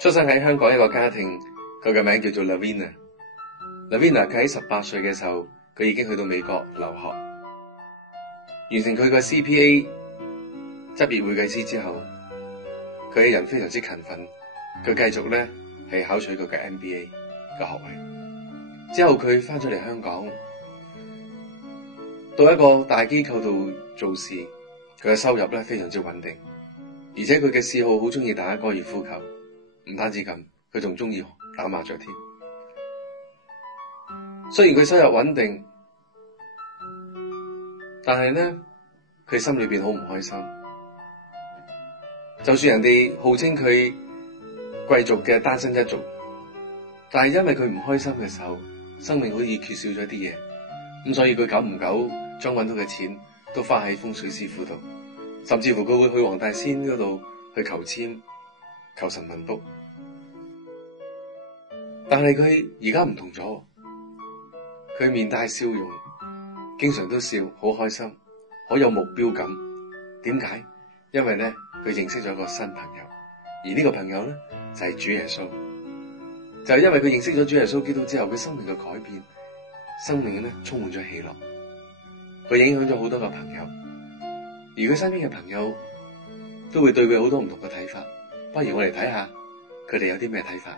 出生喺香港一個家庭，佢嘅名叫做 Lavina。Lavina 佢喺18歲嘅時候，佢已經去到美國留學，完成佢嘅 CPA 執業會計師之後，佢嘅人非常之勤奮，佢繼續咧係考取佢嘅 MBA 嘅學位。之後佢翻咗嚟香港，到一個大機構度做事，佢嘅收入咧非常之穩定，而且佢嘅嗜好好中意打高爾夫球。唔單止咁，佢仲中意打麻雀添。雖然佢收入穩定，但係咧，佢心裏邊好唔開心。就算人哋號稱佢貴族嘅單身一族，但係因為佢唔開心嘅時候，生命好似缺少咗啲嘢，咁所以佢久唔久將揾到嘅錢都花喺風水師傅度，甚至乎佢會去黃大仙嗰度去求籤、求神問卜。但係佢而家唔同咗，佢面帶笑容，經常都笑，好開心，好有目標感。點解？因為咧，佢認識咗一個新朋友，而呢個朋友咧就係主耶穌。就係因為佢認識咗主耶穌基督之後，佢生命嘅改變，生命咧充滿咗喜樂。佢影響咗好多個朋友，而佢身邊嘅朋友都會對佢好多唔同嘅睇法。不如我哋睇下佢哋有啲咩睇法。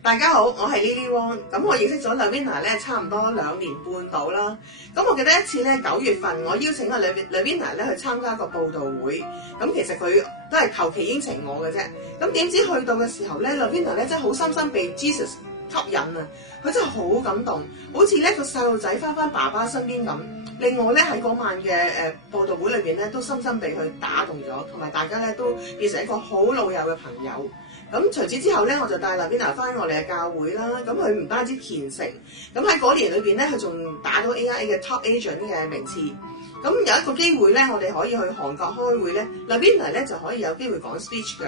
大家好，我係 Lily Wong。咁我認識咗 Lavina 咧，差唔多2年半到啦。咁我記得一次咧，9月份我邀請阿 Lavina 咧去參加個佈道會。咁其實佢都係求其應承我嘅啫。咁點知去到嘅時候咧，Lavina 咧真係好深深被 Jesus 吸引啊！佢真係好感動，好似咧個細路仔翻爸爸身邊咁。另外咧喺嗰晚嘅佈道會裏邊咧，都深深被佢打動咗，同埋大家咧都變成一個好老友嘅朋友。咁除此之後咧，我就帶 Lavina 翻我哋嘅教會啦。咁佢唔單止虔誠，咁喺嗰年裏邊咧，佢仲打到 AIA 嘅 Top Agent 嘅名次。咁有一個機會咧，我哋可以去韓國開會咧，Lavina 咧就可以有機會講 speech 㗎。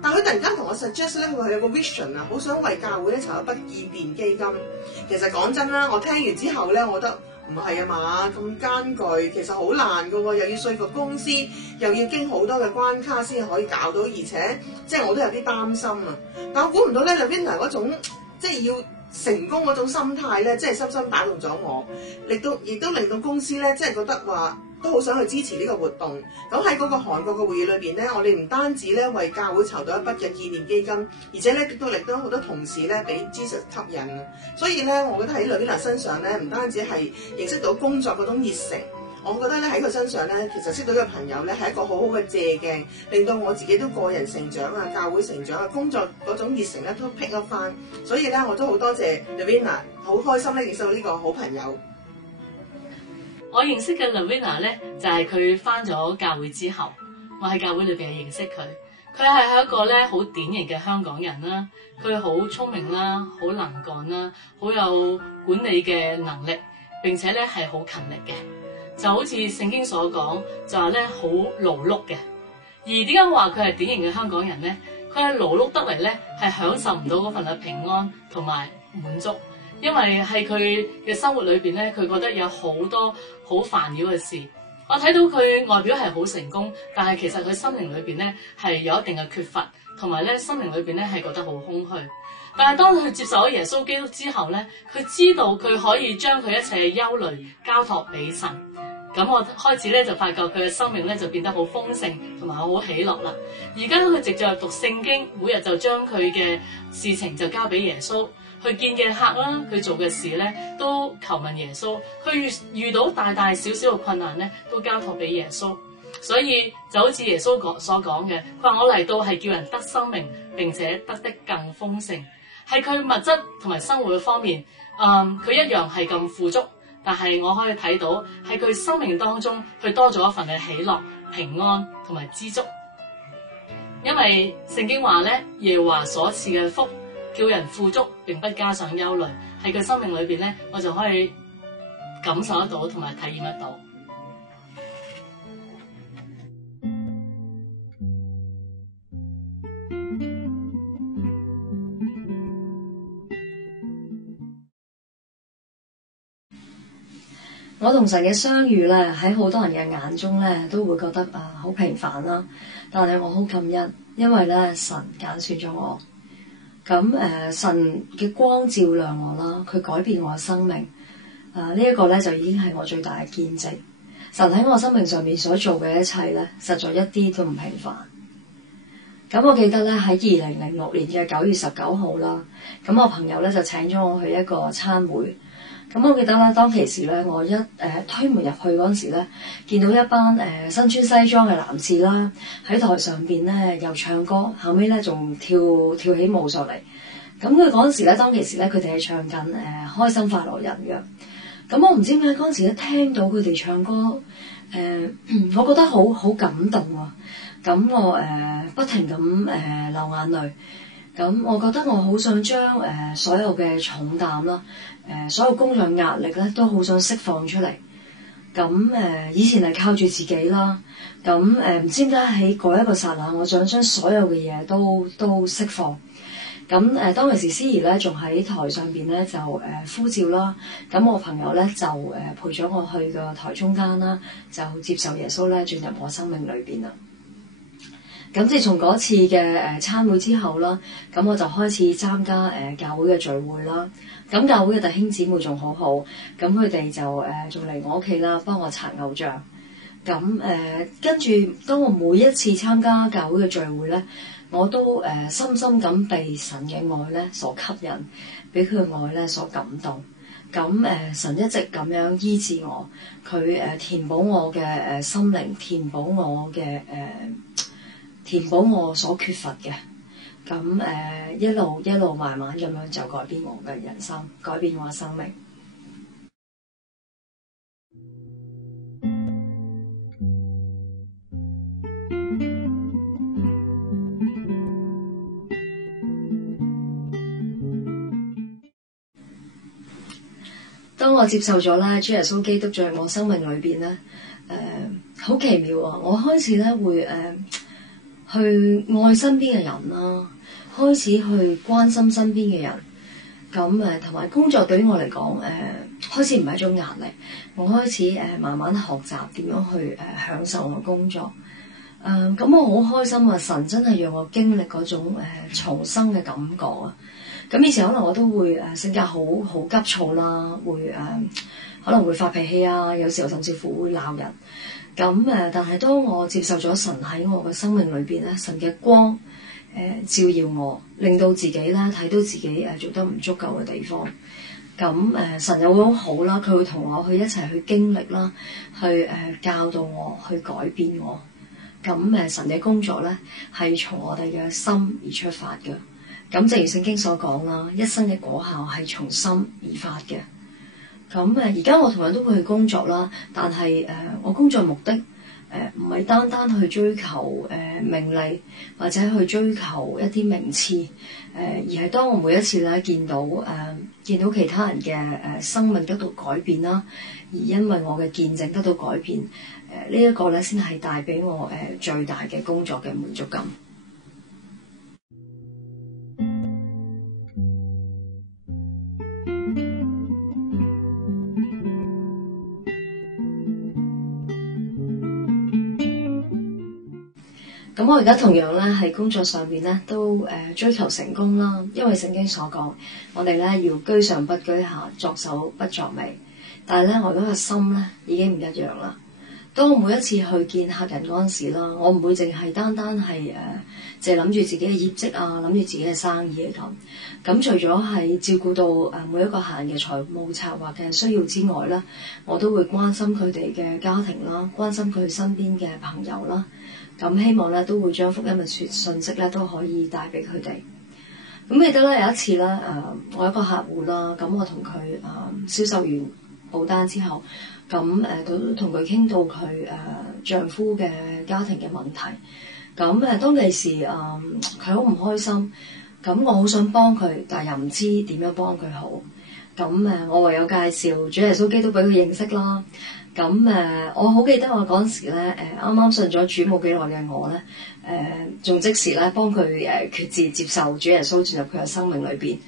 但佢突然間同我 suggest 咧，佢有個 vision 啊，好想為教會咧籌一筆建殿基金。其實講真啦，我聽完之後咧，我覺得唔係啊嘛，咁艱巨，其實好難㗎喎，又要說服公司，又要經好多嘅關卡先可以搞到，而且即係我都有啲擔心啊。但我估唔到咧 Lavina 嗰種即係要成功嗰種心態咧，即係深深打動咗我，亦都令到公司咧，即係覺得話都好想去支持呢個活動。咁喺嗰個韓國嘅會議裏邊咧，我哋唔單止咧為教會籌到一筆嘅紀念基金，而且咧亦都令到好多同事咧俾 Jesus 吸引啊。所以咧，我覺得喺 Lavina 身上咧，唔單止係認識到工作嗰種熱誠，我覺得咧喺佢身上咧，其實識到呢個朋友咧係一個好好嘅借鏡，令到我自己都個人成長啊、教會成長啊、工作嗰種熱誠咧都 pick up 翻。所以咧，我都好多謝 Lavina，好開心咧認識到呢個好朋友。我認識嘅 Lavina咧，就係佢返咗教會之後，我喺教會裏邊認識佢。佢係一個咧好典型嘅香港人啦，佢好聰明啦，好能幹啦，好有管理嘅能力，並且咧係好勤力嘅。就好似聖經所講，就係咧好勞碌嘅。而點解話佢係典型嘅香港人咧？佢係勞碌得嚟咧，係享受唔到嗰份嘅平安同埋滿足。因為喺佢嘅生活裏邊咧，佢覺得有好多好煩擾嘅事。我睇到佢外表係好成功，但係其實佢心靈裏邊咧係有一定嘅缺乏，同埋咧心靈裏邊咧係覺得好空虛。但係當佢接受咗耶穌基督之後咧，佢知道佢可以將佢一切嘅憂慮交託俾神。咁我開始咧就發覺佢嘅生命咧就變得好豐盛，同埋好喜樂啦。而家佢藉著讀聖經，每日就將佢嘅事情就交俾耶穌。佢見嘅客啦，佢做嘅事咧，都求問耶穌。佢遇到大大小小嘅困難咧，都交託俾耶穌。所以就好似耶穌所講嘅，佢話我嚟到係叫人得生命，並且得的更豐盛。係佢物質同埋生活嘅方面，佢一樣係咁富足。但係我可以睇到喺佢生命當中，佢多咗一份嘅喜樂、平安同埋知足。因為聖經話咧，耶和華所賜嘅福，叫人富足，並不加上憂慮。喺佢生命裏邊咧，我就可以感受得到同埋體驗得到。我同神嘅相遇咧，喺好多人嘅眼中咧，都會覺得好平凡啦。但係我好感恩，因為咧神揀選咗我。咁神嘅光照亮我啦，佢改變我嘅生命。呢一個咧就已經係我最大嘅見證。神喺我生命上面所做嘅一切咧，實在一啲都唔平凡。咁我記得咧喺2006年嘅9月19號啦，咁我朋友咧就請咗我去一個餐會。咁我記得啦，當其時咧，我一推門入去嗰陣時咧，見到一班身穿西裝嘅男士啦，喺台上邊咧又唱歌，後尾咧仲跳起舞上嚟。咁佢嗰陣時咧，當其時咧，佢哋係唱緊開心快樂人嘅。咁我唔知點解嗰陣時一聽到佢哋唱歌，我覺得好感動啊！咁我不停咁流眼淚。咁我覺得我好想將所有嘅重擔啦，所有工作壓力咧，都好想釋放出嚟。咁以前係靠住自己啦，咁唔知點解喺嗰一個剎那，我想將所有嘅嘢都釋放。咁當其時司儀咧仲喺台上邊咧就呼召啦，咁我朋友咧就陪咗我去個台中間啦，就接受耶穌咧進入我生命裏邊啦。咁自從嗰次嘅餐會之後啦，咁我就開始參加教會嘅聚會啦。咁教會嘅弟兄姊妹仲好好，咁佢哋就仲嚟我屋企啦，幫我擦偶像。咁跟住當我每一次參加教會嘅聚會咧，我都深深咁被神嘅愛咧所吸引，俾佢嘅愛咧所感動。咁神一直咁樣醫治我，佢填補我嘅心靈，填補我所缺乏嘅。咁一路慢慢咁樣就改變我嘅人生，改變我嘅生命。當我接受咗咧主耶穌基督在我生命裏邊咧，好奇妙啊！我開始咧會去愛身邊嘅人啦，開始去關心身邊嘅人。咁同埋工作對於我嚟講，開始唔係一種壓力。我開始慢慢學習點樣去享受我工作。咁我好開心啊！神真係讓我經歷嗰種重生嘅感覺啊！咁以前可能我都會性格好急躁啦，會可能會發脾氣啊，有時候甚至乎會鬧人。咁但係當我接受咗神喺我嘅生命裏邊咧，神嘅光照耀我，令到自己咧睇到自己做得唔足夠嘅地方。咁神又會好好啦，佢會同我去一齊去經歷啦，去教導我，去改變我。咁神嘅工作咧係從我哋嘅心而出發嘅。咁正如聖經所講啦，一生嘅果效係從心而發嘅。咁而家我同樣都會去工作啦，但係我工作目的唔係單單去追求名利或者去追求一啲名次，而係當我每一次咧見到其他人嘅生命得到改變啦，而因為我嘅見證得到改變，呢一個咧先係帶俾我最大嘅工作嘅滿足感。咁我而家同樣咧喺工作上邊咧都追求成功啦，因為聖經所講，我哋咧要居上不居下，作首不作尾。但係咧我而家個心咧已經唔一樣啦。當我每一次去見客人嗰陣時啦，我唔會淨係單係淨係諗住自己嘅業績啊，諗住自己嘅生意嚟咁。咁除咗係照顧到每一個客人嘅財務策劃嘅需要之外咧，我都會關心佢哋嘅家庭啦，關心佢身邊嘅朋友啦。咁希望咧都會將福音嘅信息咧都可以帶俾佢哋。咁記得咧有一次咧我有一個客戶啦，咁我同佢銷售完保單之後，咁都同佢傾到佢丈夫嘅家庭嘅問題。咁當其時佢好唔開心，咁我好想幫佢，但係又唔知點樣幫佢好。咁我唯有介紹主耶穌基督俾佢認識啦。咁我好記得我嗰陣時咧，啱啱信咗主冇幾耐嘅我咧，仲即時咧幫佢決志接受主耶穌進入佢嘅生命裏邊。